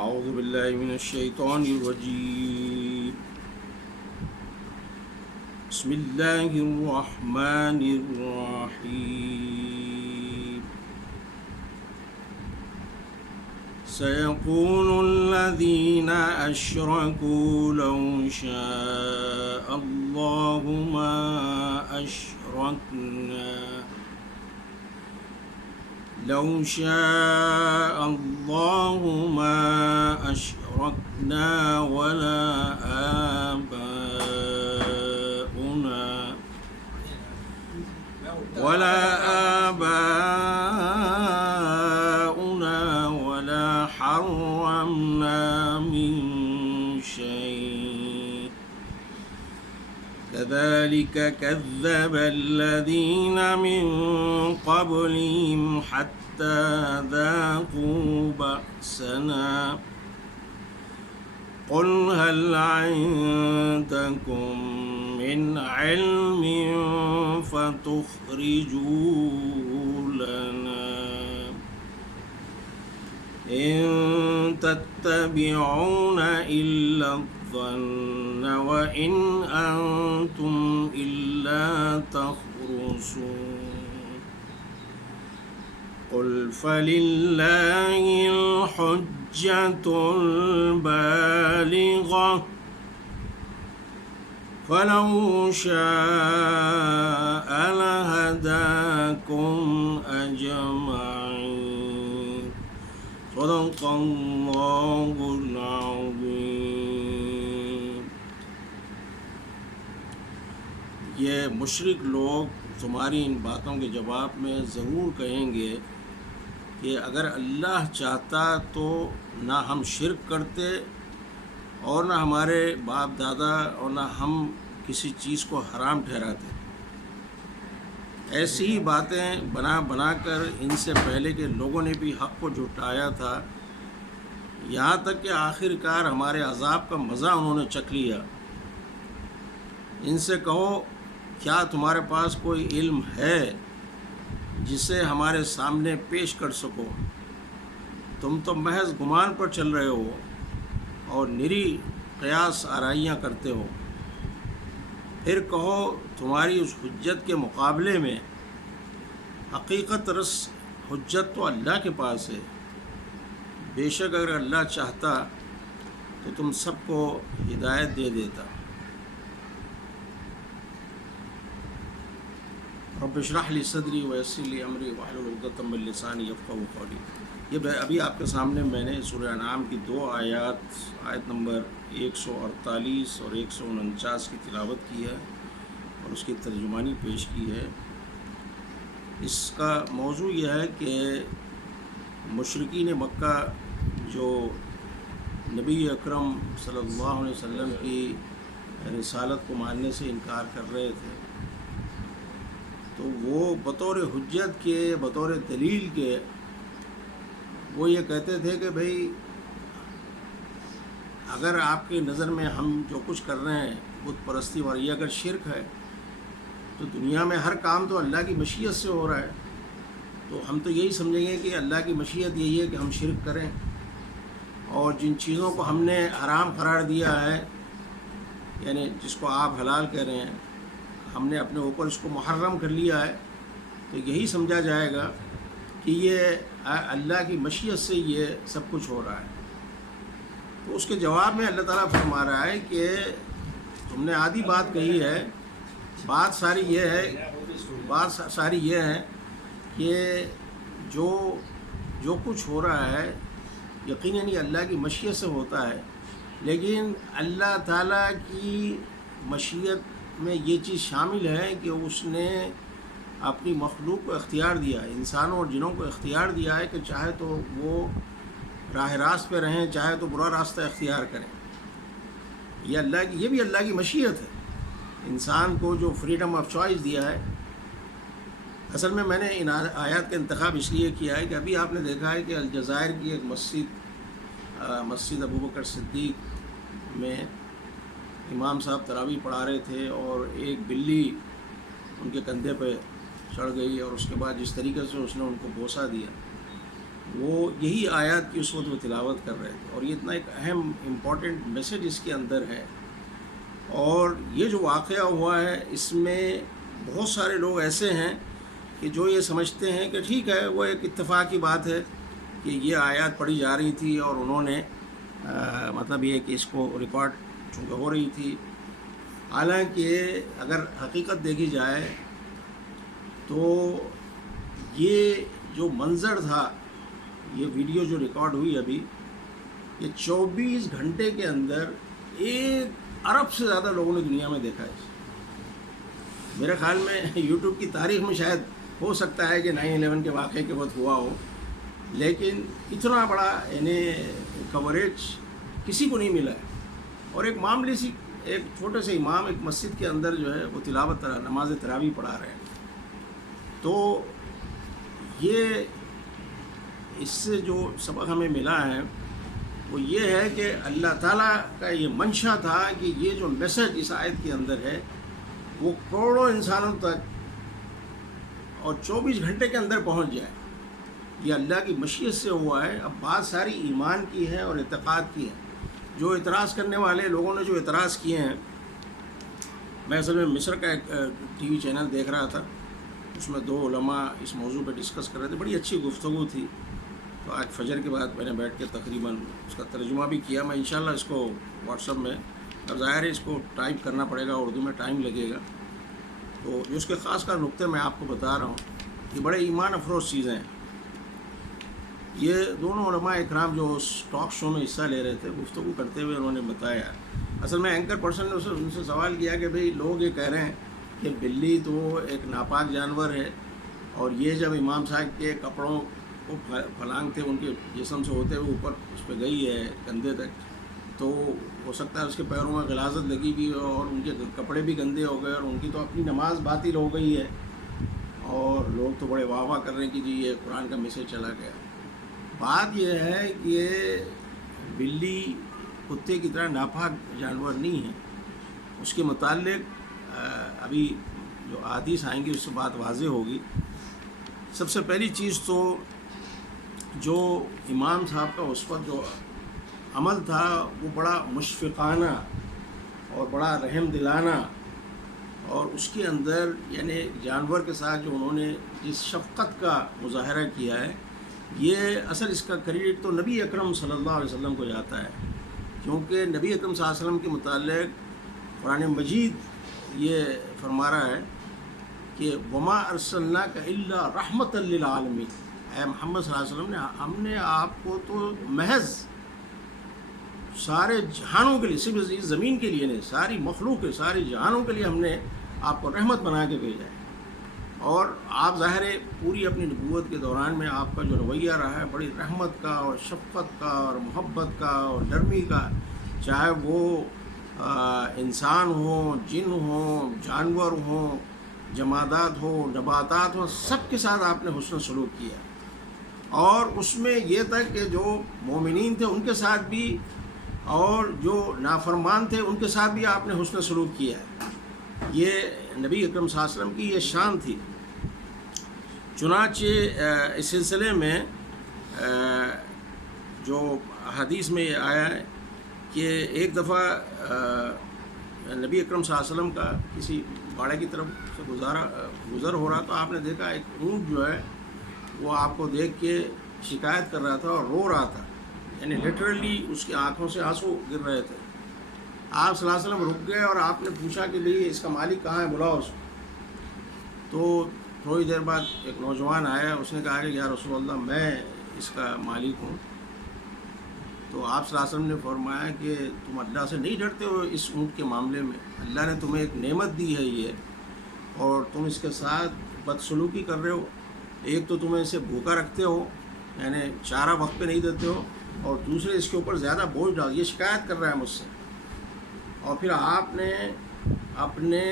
أعوذ بالله من الشيطان الرجيم. بسم الله الرحمن الرحيم. سيقول الذين أشركوا لو شاء الله ما أشركنا لو شاء الله ما أشركنا ولا آباؤنا ولا حرمنا من شيء كذلك كذب الذين من قبلهم حتى ذاقوا بأسنا قل هل عندكم من علم فتخرجوه لنا إن تتبعون إلا الظن وإن أنتم إلا تخرصون قل فلله الحجة البالغة فلو شاء لهداكم أجمعين صدق الله العظيم. یہ مشرک لوگ تمہاری ان باتوں کے جواب میں ضرور کہیں گے کہ اگر اللہ چاہتا تو نہ ہم شرک کرتے اور نہ ہمارے باپ دادا اور نہ ہم کسی چیز کو حرام ٹھہراتے. ایسی ہی باتیں بنا کر ان سے پہلے کے لوگوں نے بھی حق کو جھٹلایا تھا، یہاں تک کہ آخر کار ہمارے عذاب کا مزہ انہوں نے چکھ لیا. ان سے کہو کیا تمہارے پاس کوئی علم ہے جسے ہمارے سامنے پیش کر سکو؟ تم تو محض گمان پر چل رہے ہو اور نری قیاس آرائیاں کرتے ہو. پھر کہو تمہاری اس حجت کے مقابلے میں حقیقت رس حجت تو اللہ کے پاس ہے. بے شک اگر اللہ چاہتا تو تم سب کو ہدایت دے دیتا. رب اشرح لی صدری ویسر لی امری واحلل عقدۃ من لسانی یفقہوا قولی. یہ ابھی آپ کے سامنے میں نے سورہ انعام کی دو آیت نمبر 148 اور 149 کی تلاوت کی ہے اور اس کی ترجمانی پیش کی ہے. اس کا موضوع یہ ہے کہ مشرکین مکہ جو نبی اکرم صلی اللہ علیہ وسلم کی رسالت کو ماننے سے انکار کر رہے تھے، تو وہ بطور حجت کے، بطور دلیل کے وہ یہ کہتے تھے کہ بھئی اگر آپ کی نظر میں ہم جو کچھ کر رہے ہیں بت پرستی اور یہ اگر شرک ہے تو دنیا میں ہر کام تو اللہ کی مشیت سے ہو رہا ہے، تو ہم تو یہی سمجھیں گے کہ اللہ کی مشیت یہی ہے کہ ہم شرک کریں، اور جن چیزوں کو ہم نے حرام قرار دیا ہے، یعنی جس کو آپ حلال کہہ رہے ہیں، ہم نے اپنے اوپر اس کو محرم کر لیا ہے، تو یہی سمجھا جائے گا کہ یہ اللہ کی مشیت سے یہ سب کچھ ہو رہا ہے. تو اس کے جواب میں اللہ تعالیٰ فرما رہا ہے کہ تم نے آدھی بات کہی ہے، بات ساری یہ ہے کہ جو کچھ ہو رہا ہے یقیناً یہ اللہ کی مشیت سے ہوتا ہے، لیکن اللہ تعالیٰ کی مشیت میں یہ چیز شامل ہے کہ اس نے اپنی مخلوق کو اختیار دیا ہے، انسانوں اور جنوں کو اختیار دیا ہے کہ چاہے تو وہ راہ راست پہ رہیں، چاہے تو برا راستہ اختیار کریں. یہ بھی اللہ کی مشیت ہے، انسان کو جو فریڈم آف چوائس دیا ہے. اصل میں نے ان آیات کا انتخاب اس لیے کیا ہے کہ ابھی آپ نے دیکھا ہے کہ الجزائر کی ایک مسجد ابوبکر صدیق میں امام صاحب تراویح پڑھا رہے تھے اور ایک بلی ان کے کندھے پہ چڑھ گئی اور اس کے بعد جس طریقے سے اس نے ان کو بوسہ دیا، وہ یہی آیات کی اس وقت وہ تلاوت کر رہے تھے، اور یہ اتنا ایک اہم امپورٹنٹ میسج اس کے اندر ہے۔ اور یہ جو واقعہ ہوا ہے اس میں بہت سارے لوگ ایسے ہیں کہ جو یہ سمجھتے ہیں کہ ٹھیک ہے، وہ ایک اتفاق کی بات ہے کہ یہ آیات پڑھی جا رہی تھی اور انہوں نے مطلب یہ کہ اس کو ریکارڈ چونکہ ہو رہی تھی۔ حالانکہ اگر حقیقت دیکھی جائے تو یہ جو منظر تھا، یہ ویڈیو جو ریکارڈ ہوئی ابھی، یہ 24 گھنٹے کے اندر 1 ارب سے زیادہ لوگوں نے دنیا میں دیکھا ہے۔ میرے خیال میں یوٹیوب کی تاریخ میں شاید ہو سکتا ہے کہ 9/11 کے واقعے کے وقت ہوا ہو، لیکن اتنا بڑا یعنی کوریج کسی کو نہیں ملا ہے۔ اور ایک معمولی سی ایک چھوٹے سے امام ایک مسجد کے اندر جو ہے وہ تلاوت نماز تراویح پڑھا رہے ہیں۔ تو یہ اس سے جو سبق ہمیں ملا ہے وہ یہ ہے کہ اللہ تعالیٰ کا یہ منشا تھا کہ یہ جو میسج اس آیت کے اندر ہے وہ کروڑوں انسانوں تک اور 24 گھنٹے کے اندر پہنچ جائے۔ یہ اللہ کی مشیت سے ہوا ہے۔ اب بات ساری ایمان کی ہے اور اعتقاد کی ہے۔ جو اعتراض کرنے والے لوگوں نے جو اعتراض کیے ہیں، میں اصل میں مصر کا ایک ٹی وی چینل دیکھ رہا تھا، اس میں 2 علماء اس موضوع پہ ڈسکس کر رہے تھے، بڑی اچھی گفتگو تھی۔ تو آج فجر کے بعد میں نے بیٹھ کے تقریباً اس کا ترجمہ بھی کیا۔ میں انشاءاللہ اس کو واٹس ایپ میں، اب ظاہر ہے اس کو ٹائپ کرنا پڑے گا، اردو میں ٹائم لگے گا، تو جو اس کے خاص نقطے میں آپ کو بتا رہا ہوں، یہ بڑے ایمان افروز چیزیں ہیں۔ یہ دونوں علماء اکرام جو اس ٹاک شو میں حصہ لے رہے تھے، گفتگو کرتے ہوئے انہوں نے بتایا، اصل میں اینکر پرسن نے ان سے سوال کیا کہ بھئی لوگ یہ کہہ رہے ہیں کہ بلی تو ایک ناپاک جانور ہے، اور یہ جب امام صاحب کے کپڑوں کو پھلانگ تھے ان کے جسم سے ہوتے ہوئے اوپر اس پہ گئی ہے کندھے تک، تو ہو سکتا ہے اس کے پیروں میں غلاظت لگی ہوئی اور ان کے کپڑے بھی گندے ہو گئے اور ان کی تو اپنی نماز باطل ہو گئی ہے، اور لوگ تو بڑے واہ واہ کر رہے ہیں کہ جی یہ قرآن کا میسج چلا گیا۔ بات یہ ہے کہ بلی کتے کی طرح ناپاک جانور نہیں ہے۔ اس کے متعلق ابھی جو احادیث آئیں گی اس سے بات واضح ہوگی۔ سب سے پہلی چیز تو جو امام صاحب کا اس وقت جو عمل تھا وہ بڑا مشفقانہ اور بڑا رحم دلانہ، اور اس کے اندر یعنی جانور کے ساتھ جو انہوں نے جس شفقت کا مظاہرہ کیا ہے، یہ اصل اس کا کریڈٹ تو نبی اکرم صلی اللہ علیہ وسلم کو جاتا ہے، کیونکہ نبی اکرم صلی اللہ علیہ وسلم کے متعلق قرآن مجید یہ فرما رہا ہے کہ وما ارسلناک الا رحمۃ للعالمین، اے محمد صلی اللہ علیہ وسلم نے ہم نے آپ کو تو محض سارے جہانوں کے لیے، صرف اس زمین کے لیے نہیں، ساری مخلوق کے سارے جہانوں کے لیے ہم نے آپ کو رحمت بنا کے بھیجا ہے۔ اور آپ ظاہر ہے پوری اپنی نبوت کے دوران میں آپ کا جو رویہ رہا ہے بڑی رحمت کا اور شفقت کا اور محبت کا اور نرمی کا، چاہے وہ انسان ہوں، جن ہوں، جانور ہوں، جمادات ہوں، نباتات ہوں، سب کے ساتھ آپ نے حسن سلوک کیا، اور اس میں یہ تک کہ جو مومنین تھے ان کے ساتھ بھی اور جو نافرمان تھے ان کے ساتھ بھی آپ نے حسن سلوک کیا ہے۔ یہ نبی اکرم صلی اللہ علیہ وسلم کی یہ شان تھی۔ چنانچہ اس سلسلے میں جو حدیث میں یہ آیا ہے کہ ایک دفعہ نبی اکرم صلی اللہ علیہ وسلم کا کسی باڑے کی طرف سے گزر ہو رہا، تو آپ نے دیکھا ایک اونٹ جو ہے وہ آپ کو دیکھ کے شکایت کر رہا تھا اور رو رہا تھا، یعنی لٹرلی اس کی آنکھوں سے آنسو گر رہے تھے۔ آپ صلی اللہ علیہ وسلم رک گئے اور آپ نے پوچھا کہ بھئی اس کا مالک کہاں ہے، بلاؤ اس کو۔ تو تھوڑی دیر بعد ایک نوجوان آیا، اس نے کہا کہ یا رسول اللہ میں اس کا مالک ہوں۔ تو آپ صلی اللہ علیہ وسلم نے فرمایا کہ تم اللہ سے نہیں ڈرتے ہو اس اونٹ کے معاملے میں؟ اللہ نے تمہیں ایک نعمت دی ہے یہ، اور تم اس کے ساتھ بدسلوکی کر رہے ہو۔ ایک تو تمہیں اسے بھوکا رکھتے ہو، یعنی چارہ وقت پہ نہیں دیتے ہو، اور دوسرے اس کے اوپر زیادہ بوجھ ڈال، یہ شکایت کر رہا ہے مجھ سے۔ اور پھر آپ نے اپنے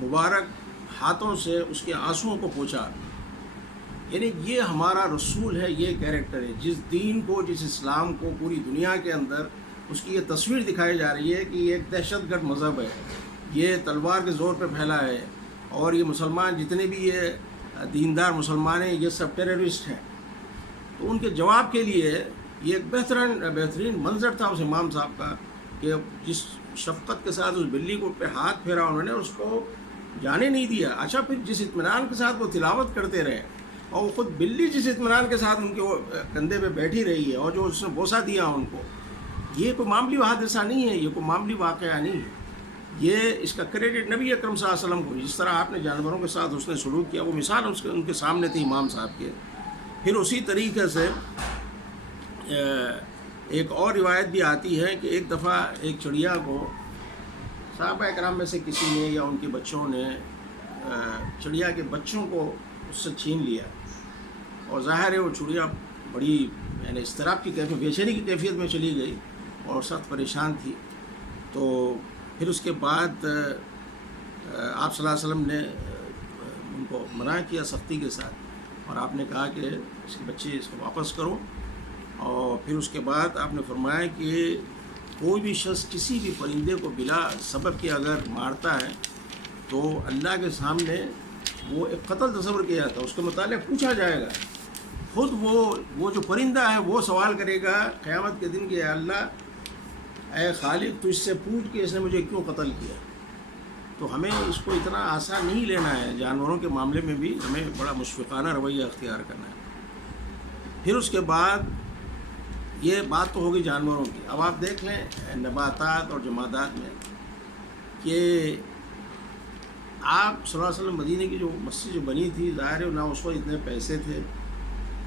مبارک ہاتھوں سے اس کے آنسوؤں کو پوچھا۔ یعنی یہ ہمارا رسول ہے، یہ کیریکٹر ہے، جس دین کو، جس اسلام کو پوری دنیا کے اندر اس کی یہ تصویر دکھائی جا رہی ہے کہ یہ ایک دہشت گرد مذہب ہے، یہ تلوار کے زور پہ پھیلا ہے، اور یہ مسلمان جتنے بھی یہ دیندار مسلمان ہیں یہ سب ٹیررسٹ ہیں۔ تو ان کے جواب کے لیے یہ ایک بہترین منظر تھا اس امام صاحب کا کہ جس شفقت کے ساتھ اس بلی کو پہ ہاتھ پھیرا انہوں نے، اس کو جانے نہیں دیا. اچھا پھر جس اطمینان کے ساتھ وہ تلاوت کرتے رہے اور وہ خود بلی جس اطمینان کے ساتھ ان کے کندھے پہ بیٹھی رہی ہے اور جو اس نے بوسہ دیا ان کو، یہ کوئی معمولی حادثہ نہیں ہے، یہ کوئی معمولی واقعہ نہیں ہے. یہ اس کا کریڈٹ نبی اکرم صلی اللہ علیہ وسلم کو، جس طرح آپ نے جانوروں کے ساتھ اس نے سلوک کیا، وہ مثال ان کے سامنے تھی امام صاحب کے. پھر اسی طریقے سے ایک اور روایت بھی آتی ہے کہ ایک دفعہ ایک چڑیا کو صحابہ کرام میں سے کسی نے یا ان کے بچوں نے چڑیا کے بچوں کو اس سے چھین لیا، اور ظاہر ہے وہ چڑیا بڑی یعنی اضطراب کی کیفیت، بے چینی کی کیفیت میں چلی گئی اور سخت پریشان تھی. تو پھر اس کے بعد آپ صلی اللہ علیہ وسلم نے ان کو منع کیا سختی کے ساتھ، اور آپ نے کہا کہ اس کے بچے اس کو واپس کرو. اور پھر اس کے بعد آپ نے فرمایا کہ کوئی بھی شخص کسی بھی پرندے کو بلا سبب کے اگر مارتا ہے تو اللہ کے سامنے وہ ایک قتل تصور کیا جاتا ہے، اس کے متعلق پوچھا جائے گا. خود وہ جو پرندہ ہے وہ سوال کرے گا قیامت کے دن کہ اے اللہ، اے خالق، تجھ سے پوچھ کہ اس نے مجھے کیوں قتل کیا. تو ہمیں اس کو اتنا آسان نہیں لینا ہے، جانوروں کے معاملے میں بھی ہمیں بڑا مشفقانہ رویہ اختیار کرنا ہے. پھر اس کے بعد یہ بات تو ہوگی جانوروں کی. اب آپ دیکھ لیں نباتات اور جمادات میں کہ آپ صلی اللہ علیہ وسلم مدینے کی جو مسجد جو بنی تھی، ظاہر ہے نہ اس کو اتنے پیسے تھے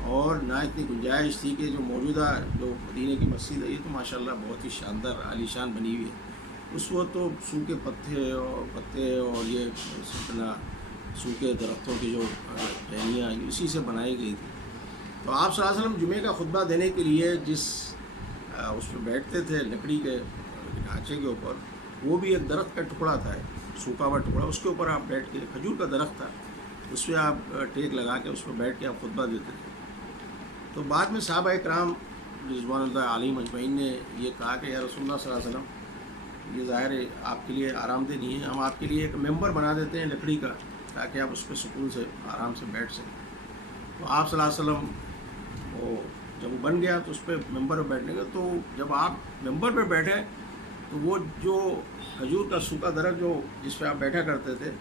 اور نہ اتنی گنجائش تھی کہ جو موجودہ جو مدینے کی مسجد ہے یہ تو ماشاءاللہ بہت ہی شاندار عالی شان بنی ہوئی ہے. اس وقت تو سوکھے پتے اور یہ اپنا سوکھے درختوں کی جو ٹہنیاں اسی سے بنائی گئی تھی. تو آپ صلی اللہ علیہ وسلم جمعے کا خطبہ دینے کے لیے جس اس پہ بیٹھتے تھے لکڑی کے ڈھانچے کے اوپر، وہ بھی ایک درخت کا ٹکڑا تھا، سوکھا ہوا ٹکڑا، اس کے اوپر آپ بیٹھ کے، کھجور کا درخت تھا، اس پہ آپ ٹیک لگا کے اس پہ بیٹھ کے آپ خطبہ دیتے تھے. تو بعد میں صحابہ کرام رضوان اللہ علیہم اجمعین نے یہ کہا کہ یا رسول اللہ صلی اللہ علیہ وسلم، یہ ظاہر ہے آپ کے لیے آرام دہ نہیں ہے، ہم آپ کے لیے ایک ممبر بنا دیتے ہیں لکڑی کا تاکہ آپ اس پہ سکون سے آرام سے بیٹھ سکیں. تو آپ صلی اللہ علیہ وسلم وہ جب وہ بن گیا تو اس پہ ممبر پہ بیٹھنے کا، تو جب آپ ممبر پہ بیٹھے تو وہ جو کھجور کا سوکھا درخت جو جس پہ آپ بیٹھا کرتے تھے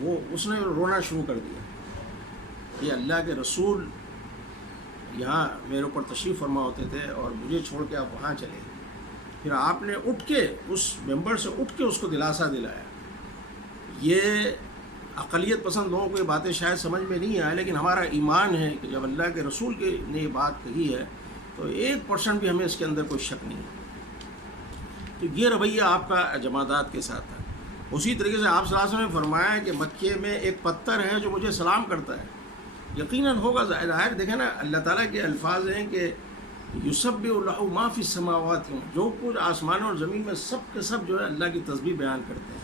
وہ اس نے رونا شروع کر دیا کہ اللہ کے رسول یہاں میرے اوپر تشریف فرما ہوتے تھے اور مجھے چھوڑ کے آپ وہاں چلے. پھر آپ نے اٹھ کے اس ممبر سے اٹھ کے اس کو دلاسا دلایا. یہ اقلیت پسند لوگوں کو یہ باتیں شاید سمجھ میں نہیں آئے، لیکن ہمارا ایمان ہے کہ جب اللہ کے رسول کے نے یہ بات کہی ہے تو 1% بھی ہمیں اس کے اندر کوئی شک نہیں ہے. تو یہ رویہ آپ کا جمادات کے ساتھ تھا. اسی طریقے سے آپ صلی اللہ علیہ وسلم نے فرمایا کہ مکے میں ایک پتھر ہے جو مجھے سلام کرتا ہے. یقیناً ہوگا، ظاہر دیکھیں نا اللہ تعالیٰ کے الفاظ ہیں کہ یسبح لہ ما فی السماوات، جو کچھ آسمانوں اور زمین میں سب کے سب جو ہے اللہ کی تسبیح بیان کرتے ہیں.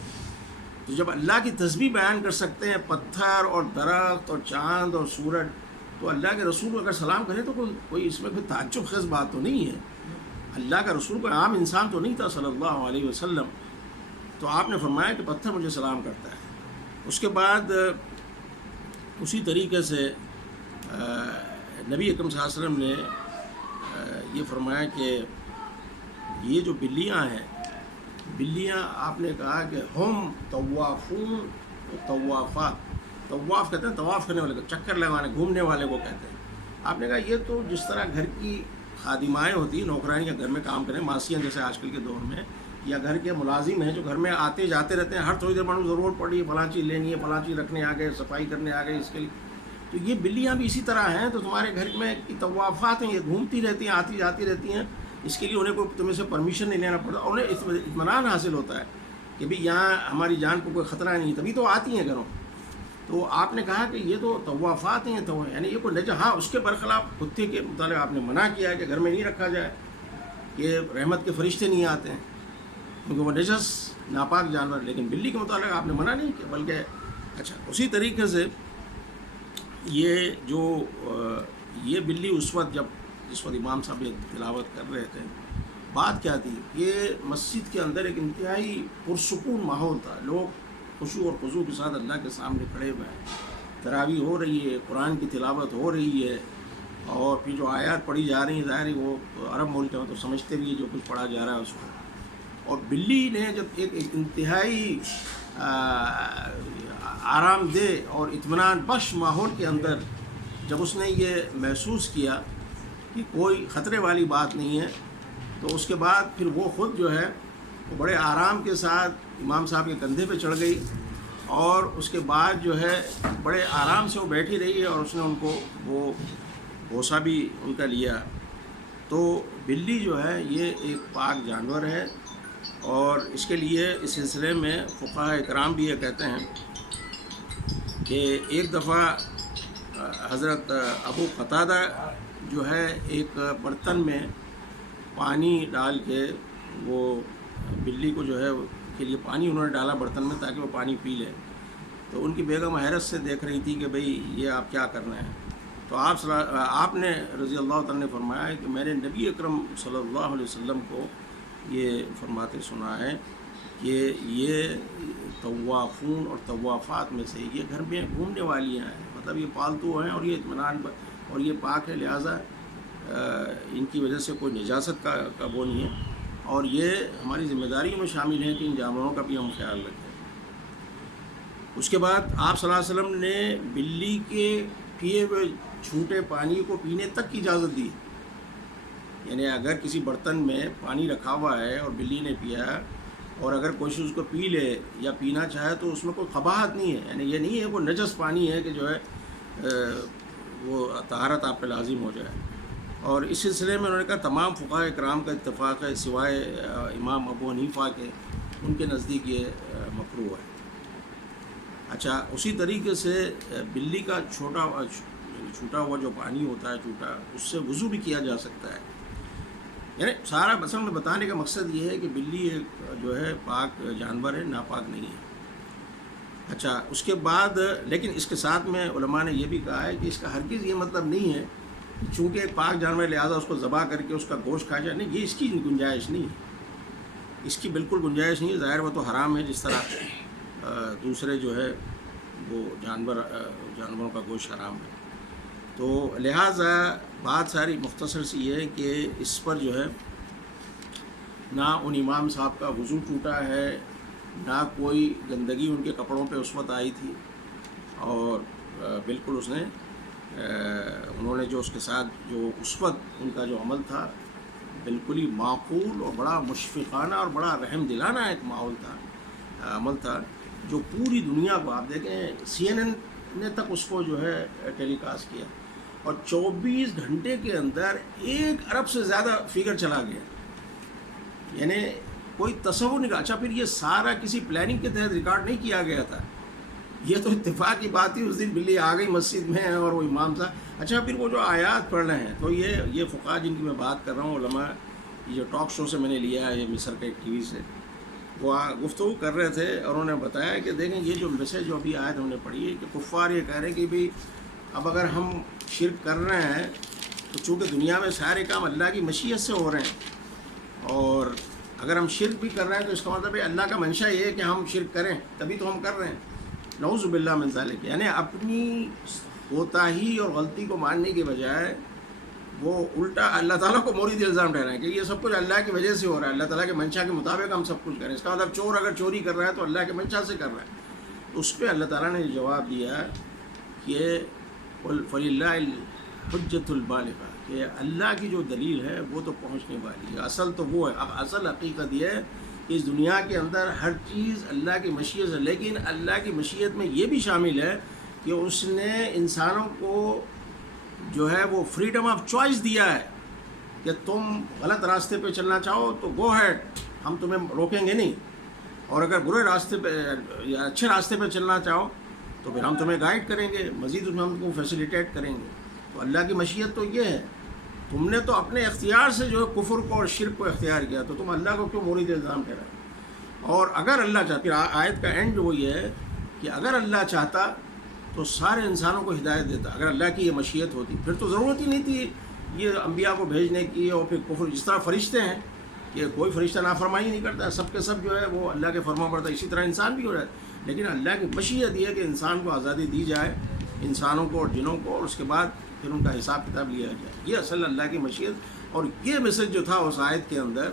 تو جب اللہ کی تسبیح بیان کر سکتے ہیں پتھر اور درخت اور چاند اور سورج، تو اللہ کے رسول کو اگر سلام کریں تو کوئی اس میں کوئی تعجب خیز بات تو نہیں ہے. اللہ کا رسول کوئی عام انسان تو نہیں تھا صلی اللہ علیہ وسلم. تو آپ نے فرمایا کہ پتھر مجھے سلام کرتا ہے. اس کے بعد اسی طریقے سے نبی اکرم صلی اللہ علیہ وسلم نے یہ فرمایا کہ یہ جو بلیاں ہیں، بلیاں آپ نے کہا کہ ہم طوافون طوافات، طواف کہتے ہیں طواف کرنے والے کو، چکر لگانے گھومنے والے کو کہتے ہیں. آپ نے کہا یہ تو جس طرح گھر کی خادمائیں ہوتی ہیں، نوکرانیاں گھر میں کام کریں، ماسیاں جیسے آج کل کے دور میں، یا گھر کے ملازم ہیں جو گھر میں آتے جاتے رہتے ہیں، ہر تھوڑی دیر بعد ضرورت پڑی ہے فلاں چیز لینی ہے، فلاں چیز رکھنے آ گئے، صفائی کرنے آ گئے اس کے لیے. تو یہ بلیاں بھی اسی طرح ہیں. تو تمہارے گھر میں کی طوافات ہیں، یہ گھومتی رہتی ہیں، آتی جاتی رہتی ہیں. اس کے لیے انہیں کوئی تمہیں سے پرمیشن نہیں لینا پڑتا، انہیں اطمینان حاصل ہوتا ہے کہ بھی یہاں ہماری جان کو کوئی خطرہ نہیں، تبھی تو آتی ہیں گھروں. تو آپ نے کہا کہ یہ تو طوافات ہیں، تو یعنی یہ کوئی ہاں اس کے برخلاف کتے کے متعلق آپ نے منع کیا ہے کہ گھر میں نہیں رکھا جائے، کہ رحمت کے فرشتے نہیں آتے ہیں کیونکہ وہ نجس ناپاک جانور. لیکن بلی کے متعلق آپ نے منع نہیں کیا، بلکہ اچھا اسی طریقے سے یہ بلی اس وقت جس وقت امام صاحب تلاوت کر رہے تھے، بات کیا تھی، یہ مسجد کے اندر ایک انتہائی پرسکون ماحول تھا. لوگ خشوع اور خضوع کے ساتھ اللہ کے سامنے کھڑے ہوئے ہیں، تراویح ہو رہی ہے، قرآن کی تلاوت ہو رہی ہے، اور پھر جو آیات پڑھی جا رہی ہیں ظاہر ہے وہ عرب ملک ہیں تو سمجھتے بھی ہیں جو کچھ پڑھا جا رہا ہے اس کو. اور بلی نے جب ایک انتہائی آرام دہ اور اطمینان بخش ماحول کے اندر جب اس نے یہ محسوس کیا کہ کوئی خطرے والی بات نہیں ہے، تو اس کے بعد پھر وہ خود جو ہے وہ بڑے آرام کے ساتھ امام صاحب کے کندھے پہ چڑھ گئی، اور اس کے بعد جو ہے بڑے آرام سے وہ بیٹھی رہی، اور اس نے ان کو وہ بوسہ بھی ان کا لیا. تو بلی جو ہے یہ ایک پاک جانور ہے، اور اس کے لیے اس سلسلے میں فقہاء اکرام بھی یہ کہتے ہیں کہ ایک دفعہ حضرت ابو قتادہ جو ہے ایک برتن میں پانی ڈال کے وہ بلی کو جو ہے کے لیے پانی انہوں نے ڈالا برتن میں تاکہ وہ پانی پی لے. تو ان کی بیگم حیرت سے دیکھ رہی تھی کہ بھئی یہ آپ کیا کر رہے ہیں. تو آپ نے رضی اللہ تعالیٰ نے فرمایا ہے کہ میں نے نبی اکرم صلی اللہ علیہ وسلم کو یہ فرماتے سنا ہے کہ یہ طوافون اور طوافات میں سے یہ گھر میں گھومنے والی ہیں، مطلب یہ پالتو ہیں اور یہ اطمینان اور یہ پاک ہے، لہٰذا ان کی وجہ سے کوئی نجاست کا وہ نہیں ہے، اور یہ ہماری ذمہ داریوں میں شامل ہے کہ ان جانوروں کا بھی ہم خیال رکھیں. اس کے بعد آپ صلی اللہ علیہ وسلم نے بلی کے پیے ہوئے چھوٹے پانی کو پینے تک کی اجازت دی. یعنی اگر کسی برتن میں پانی رکھا ہوا ہے اور بلی نے پیا، اور اگر کوئی شخص اس کو پی لے یا پینا چاہے تو اس میں کوئی قباحت نہیں ہے. یعنی یہ نہیں ہے وہ نجس پانی ہے کہ جو ہے وہ طہارت آپ پہ لازم ہو جائے. اور اس سلسلے میں انہوں نے کہا تمام فقہاء اکرام کا اتفاق ہے سوائے امام ابو حنیفہ کے، ان کے نزدیک یہ مکروہ ہے. اچھا، اسی طریقے سے بلی کا چھوٹا ہوا جو پانی ہوتا ہے چھوٹا، اس سے وضو بھی کیا جا سکتا ہے. یعنی سارا مثلا میں بتانے کا مقصد یہ ہے کہ بلی ایک جو ہے پاک جانور ہے، ناپاک نہیں ہے. اچھا، اس کے بعد لیکن اس کے ساتھ میں علماء نے یہ بھی کہا ہے کہ اس کا ہرگز یہ مطلب نہیں ہے چونکہ ایک پاک جانور لہٰذا اس کو ذبح کر کے اس کا گوشت کھا جائے. نہیں، یہ اس کی گنجائش نہیں ہے، اس کی بالکل گنجائش نہیں ہے. ظاہر وہ تو حرام ہے جس طرح دوسرے جو ہے وہ جانوروں کا گوشت حرام ہے. تو لہٰذا بات ساری مختصر سی یہ ہے کہ اس پر جو ہے نہ ان امام صاحب کا وضو ٹوٹا ہے، نہ کوئی گندگی ان کے کپڑوں پہ اس وقت آئی تھی، اور بالکل انہوں نے جو اس کے ساتھ جو اس وقت ان کا جو عمل تھا بالکل ہی معقول اور بڑا مشفقانہ اور بڑا رحم دلانہ ایک ماحول تھا، عمل تھا، جو پوری دنیا کو آپ دیکھیں CNN نے تک اس کو جو ہے ٹیلی کاسٹ کیا، اور 24 گھنٹے کے اندر 1 ارب سے زیادہ فگر چلا گیا. یعنی کوئی تصور نہیں. اچھا، پھر یہ سارا کسی پلاننگ کے تحت ریکارڈ نہیں کیا گیا تھا، یہ تو اتفاق کی بات تھی. اس دن بلی آ گئی مسجد میں اور وہ امام صاحب. اچھا، پھر وہ جو آیات پڑھ رہے ہیں تو یہ فقہاء جن کی میں بات کر رہا ہوں، علماء، یہ جو ٹاک شو سے میں نے لیا ہے، یہ مصر کے ایک TV سے، وہ گفتگو کر رہے تھے اور انہوں نے بتایا کہ دیکھیں یہ جو میسج جو ابھی آیت ہم نے پڑھی ہے کہ کفار یہ کہہ رہے ہیں کہ بھئی اب اگر ہم شرک کر رہے ہیں تو چونکہ دنیا میں سارے کام اللہ کی مشیت سے ہو رہے ہیں، اور اگر ہم شرک بھی کر رہے ہیں تو اس کا مطلب ہے اللہ کا منشا یہ ہے کہ ہم شرک کریں، تبھی تو ہم کر رہے ہیں. نعوذ باللہ من ذالک. یعنی اپنی کوتاہی اور غلطی کو ماننے کے بجائے وہ الٹا اللہ تعالیٰ کو مورد الزام ٹھہرائیں کہ یہ سب کچھ اللہ کی وجہ سے ہو رہا ہے، اللہ تعالیٰ کے منشا کے مطابق ہم سب کچھ کریں. اس کا مطلب چور اگر چوری کر رہا ہے تو اللہ کے منشا سے کر رہا ہے. اس پہ اللہ تعالیٰ نے جواب دیا کہ فَلِلَّهِ الْحُجَّةُ الْبَالِغَةُ، کہ اللہ کی جو دلیل ہے وہ تو پہنچنے والی ہے. اصل تو وہ ہے. اب اصل حقیقت یہ ہے کہ اس دنیا کے اندر ہر چیز اللہ کی مشیت ہے، لیکن اللہ کی مشیت میں یہ بھی شامل ہے کہ اس نے انسانوں کو جو ہے وہ فریڈم آف چوائس دیا ہے کہ تم غلط راستے پہ چلنا چاہو تو گو ہیڈ، ہم تمہیں روکیں گے نہیں، اور اگر برے راستے پہ یا اچھے راستے پہ چلنا چاہو تو پھر ہم تمہیں گائیڈ کریں گے، مزید اس میں ہم کو فیسیلیٹیٹ کریں گے. تو اللہ کی مشیت تو یہ ہے. تم نے تو اپنے اختیار سے جو ہے کفر کو اور شرک کو اختیار کیا، تو تم اللہ کو کیوں مورد الزام ٹھہرائے؟ اور اگر اللہ چاہتا، پھر آیت کا اینڈ جو وہ یہ ہے کہ اگر اللہ چاہتا تو سارے انسانوں کو ہدایت دیتا. اگر اللہ کی یہ مشیت ہوتی پھر تو ضرورت ہی نہیں تھی یہ انبیاء کو بھیجنے کی. اور پھر کفر، جس طرح فرشتے ہیں کہ کوئی فرشتہ نافرمانی نہیں کرتا، سب کے سب جو ہے وہ اللہ کے فرما بردار، اسی طرح انسان بھی ہو جاتا. لیکن اللہ کی مشیت یہ ہے کہ انسان کو آزادی دی جائے، انسانوں کو اور جنوں کو، اور اس کے بعد پھر ان کا حساب کتاب لیا جائے. یہ اصل اللہ کی مشیت. اور یہ میسج جو تھا اس آیت کے اندر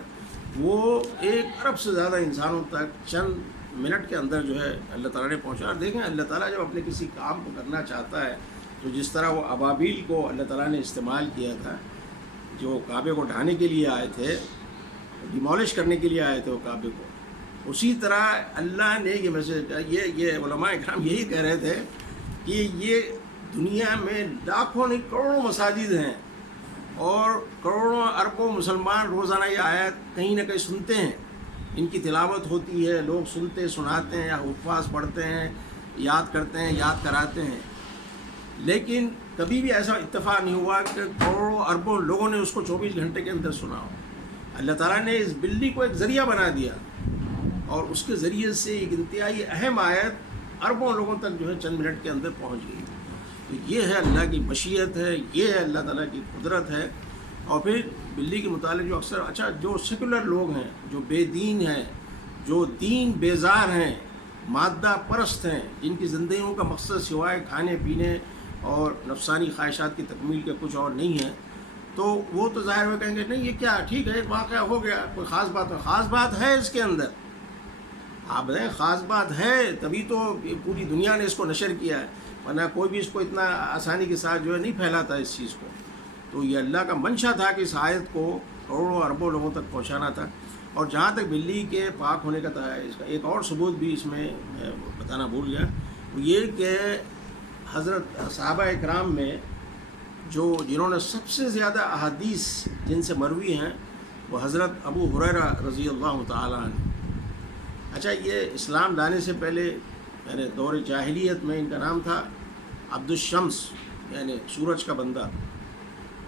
وہ 1 ارب سے زیادہ انسانوں تک چند منٹ کے اندر جو ہے اللہ تعالیٰ نے پہنچا. اور دیکھیں اللہ تعالیٰ جب اپنے کسی کام کو کرنا چاہتا ہے تو جس طرح وہ ابابیل کو اللہ تعالیٰ نے استعمال کیا تھا جو کعبے کو ڈھانے کے لیے آئے تھے, ڈیمالش کرنے کے لیے آئے تھے وہ کعبے کو, اسی طرح اللہ نے یہ میسج یہ علماء اکرام یہی کہہ رہے تھے کہ یہ دنیا میں لاکھوں نہیں کروڑوں مساجد ہیں اور کروڑوں اربوں مسلمان روزانہ یہ آیت کہیں نہ کہیں سنتے ہیں, ان کی تلاوت ہوتی ہے, لوگ سنتے سناتے ہیں یا حفاظ پڑھتے ہیں, یاد کرتے ہیں, یاد کراتے ہیں. لیکن کبھی بھی ایسا اتفاق نہیں ہوا کہ کروڑوں اربوں لوگوں نے اس کو 24 گھنٹے کے اندر سنا ہو. اللہ تعالیٰ نے اس بلی کو ایک ذریعہ بنا دیا اور اس کے ذریعے سے ایک انتہائی اہم آیت اربوں لوگوں تک جو ہے چند منٹ کے اندر پہنچ گئی. تو یہ ہے اللہ کی مشیت ہے, یہ ہے اللہ تعالیٰ کی قدرت ہے. اور پھر بلی کے متعلق جو اکثر جو سیکولر لوگ ہیں, جو بے دین ہیں, جو دین بیزار ہیں, مادہ پرست ہیں, جن کی زندگیوں کا مقصد سوائے کھانے پینے اور نفسانی خواہشات کی تکمیل کے کچھ اور نہیں ہے, تو وہ تو ظاہر میں کہیں گے نہیں یہ کیا ٹھیک ہے ایک واقعہ ہو گیا, کوئی خاص بات ہے. خاص بات ہے اس کے اندر, آپ بتائیں خاص بات ہے تبھی تو پوری دنیا نے اس کو نشر کیا ہے, ورنہ کوئی بھی اس کو اتنا آسانی کے ساتھ جو ہے نہیں پھیلاتا اس چیز کو. تو یہ اللہ کا منشا تھا کہ اس آیت کو کروڑوں اربوں لوگوں تک پہنچانا تھا. اور جہاں تک بلی کے پاک ہونے کا تھا, اس کا ایک اور ثبوت بھی اس میں بتانا بھول گیا, وہ یہ کہ حضرت صحابہ اکرام میں جنہوں نے سب سے زیادہ احادیث جن سے مروی ہیں وہ حضرت ابو ہریرہ رضی اللہ تعالیٰ عنہ. اچھا, یہ اسلام لانے سے پہلے یعنی دور جاہلیت میں ان کا نام تھا عبد الشمس یعنی سورج کا بندہ.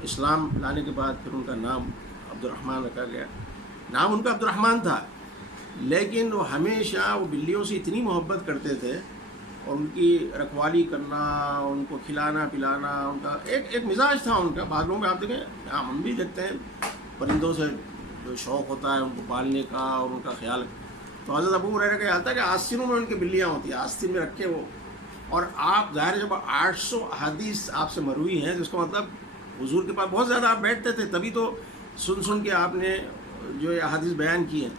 اسلام لانے کے بعد پھر ان کا نام عبد الرحمن رکھا گیا. نام ان کا عبد الرحمن تھا, لیکن وہ ہمیشہ وہ بلیوں سے اتنی محبت کرتے تھے اور ان کی رکھوالی کرنا, ان کو کھلانا پلانا, ان کا ایک مزاج تھا ان کا. بعض لوگوں میں آپ دیکھیں, ہم بھی دیکھتے ہیں پرندوں سے جو شوق ہوتا ہے ان کو پالنے کا اور ان کا خیال. تو حضرت ابو ہریرہ کا خیال تھا کہ آستینوں میں ان کی بلیاں ہوتی ہیں, آستین میں رکھے وہ. اور آپ ظاہر جب 800 احادیث آپ سے مروی ہیں تو اس کا مطلب حضور کے پاس بہت زیادہ آپ بیٹھتے تھے, تبھی تو سن کے آپ نے جو احادیث بیان کی ہیں.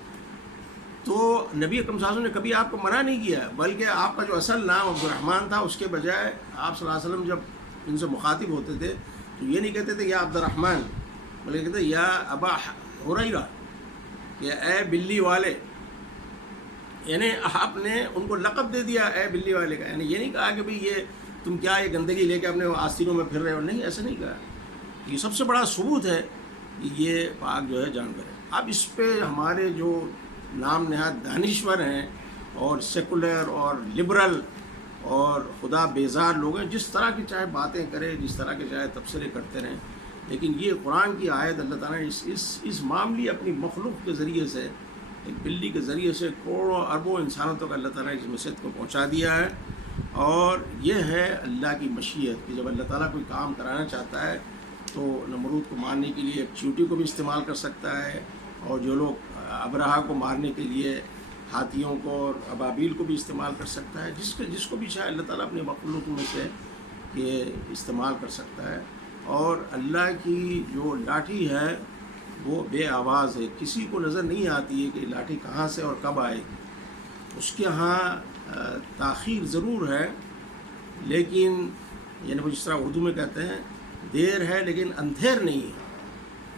تو نبی اکرم صلی اللہ علیہ وسلم نے کبھی آپ کو منع نہیں کیا, بلکہ آپ کا جو اصل نام عبد الرحمن تھا اس کے بجائے آپ صلی اللہ علیہ وسلم جب ان سے مخاطب ہوتے تھے تو یہ نہیں کہتے تھے یا عبد الرحمن, بلکہ کہتے یا ابا ہریرہ, کہ اے بلی والے. یعنی آپ نے ان کو لقب دے دیا اے بلی والے کا. یعنی یہ نہیں کہا کہ بھئی یہ تم کیا یہ گندگی لے کے اپنے آستینوں میں پھر رہے ہو, نہیں ایسا نہیں کہا. یہ سب سے بڑا ثبوت ہے کہ یہ پاک جو ہے جانور ہے. اب اس پہ ہمارے جو نام نہاد دانشور ہیں اور سیکولر اور لبرل اور خدا بیزار لوگ ہیں, جس طرح کی چاہے باتیں کریں, جس طرح کے چاہے تبصرے کرتے رہیں, لیکن یہ قرآن کی آیت اللہ تعالیٰ نے اس معاملی اپنی مخلوق کے ذریعے سے, ایک بلی کے ذریعے سے کروڑوں اربوں انسانوں تک اللہ تعالیٰ نے اس مسجد کو پہنچا دیا ہے. اور یہ ہے اللہ کی مشیت کہ جب اللہ تعالیٰ کوئی کام کرانا چاہتا ہے تو نمرود کو مارنے کے لیے ایک چیوٹی کو بھی استعمال کر سکتا ہے, اور جو لوگ ابرہا کو مارنے کے لیے ہاتھیوں کو اور ابابیل کو بھی استعمال کر سکتا ہے. جس کو بھی چاہے اللہ تعالیٰ اپنے مخلوق میں سے یہ استعمال کر سکتا ہے. اور اللہ کی جو لاٹھی ہے وہ بے آواز ہے, کسی کو نظر نہیں آتی ہے کہ لاٹھی کہاں سے اور کب آئے. اس کے ہاں تاخیر ضرور ہے, لیکن یعنی وہ جس طرح اردو میں کہتے ہیں دیر ہے لیکن اندھیر نہیں ہے.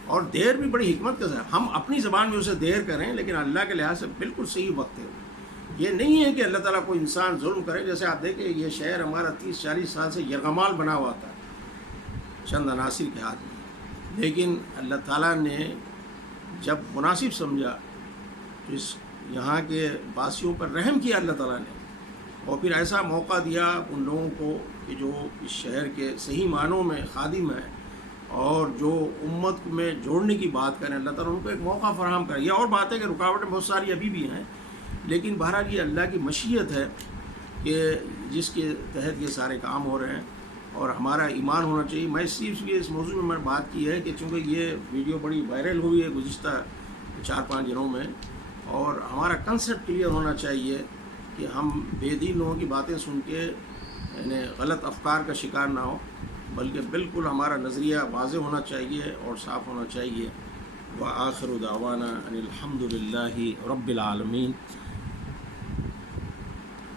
اور دیر بھی بڑی حکمت کا ہے, ہم اپنی زبان میں اسے دیر کریں لیکن اللہ کے لحاظ سے بالکل صحیح وقت ہے. یہ نہیں ہے کہ اللہ تعالیٰ کو انسان ظلم کرے. جیسے آپ دیکھیں یہ شہر ہمارا 30-40 سال سے یرغمال بنا ہوا تھا چند عناصر کے ہاتھ میں, لیکن اللہ تعالیٰ نے جب مناسب سمجھا تو اس یہاں کے باسیوں پر رحم کیا اللہ تعالیٰ نے, اور پھر ایسا موقع دیا ان لوگوں کو کہ جو اس شہر کے صحیح معنوں میں خادم ہیں اور جو امت میں جوڑنے کی بات کریں, اللہ تعالیٰ ان کو ایک موقع فراہم کرے. یہ اور بات ہے کہ رکاوٹیں بہت ساری ابھی بھی ہیں, لیکن بہرحال یہ اللہ کی مشیت ہے کہ جس کے تحت یہ سارے کام ہو رہے ہیں, اور ہمارا ایمان ہونا چاہیے. میں صرف اس موضوع میں بات کی ہے کہ چونکہ یہ ویڈیو بڑی وائرل ہوئی ہے گزشتہ 4-5 دنوں میں, اور ہمارا کنسیپٹ کلیئر ہونا چاہیے کہ ہم بے دین لوگوں کی باتیں سن کے یعنی غلط افکار کا شکار نہ ہو, بلکہ بالکل ہمارا نظریہ واضح ہونا چاہیے اور صاف ہونا چاہیے۔ وآخر دعوانا ان الحمد للہ رب العالمین۔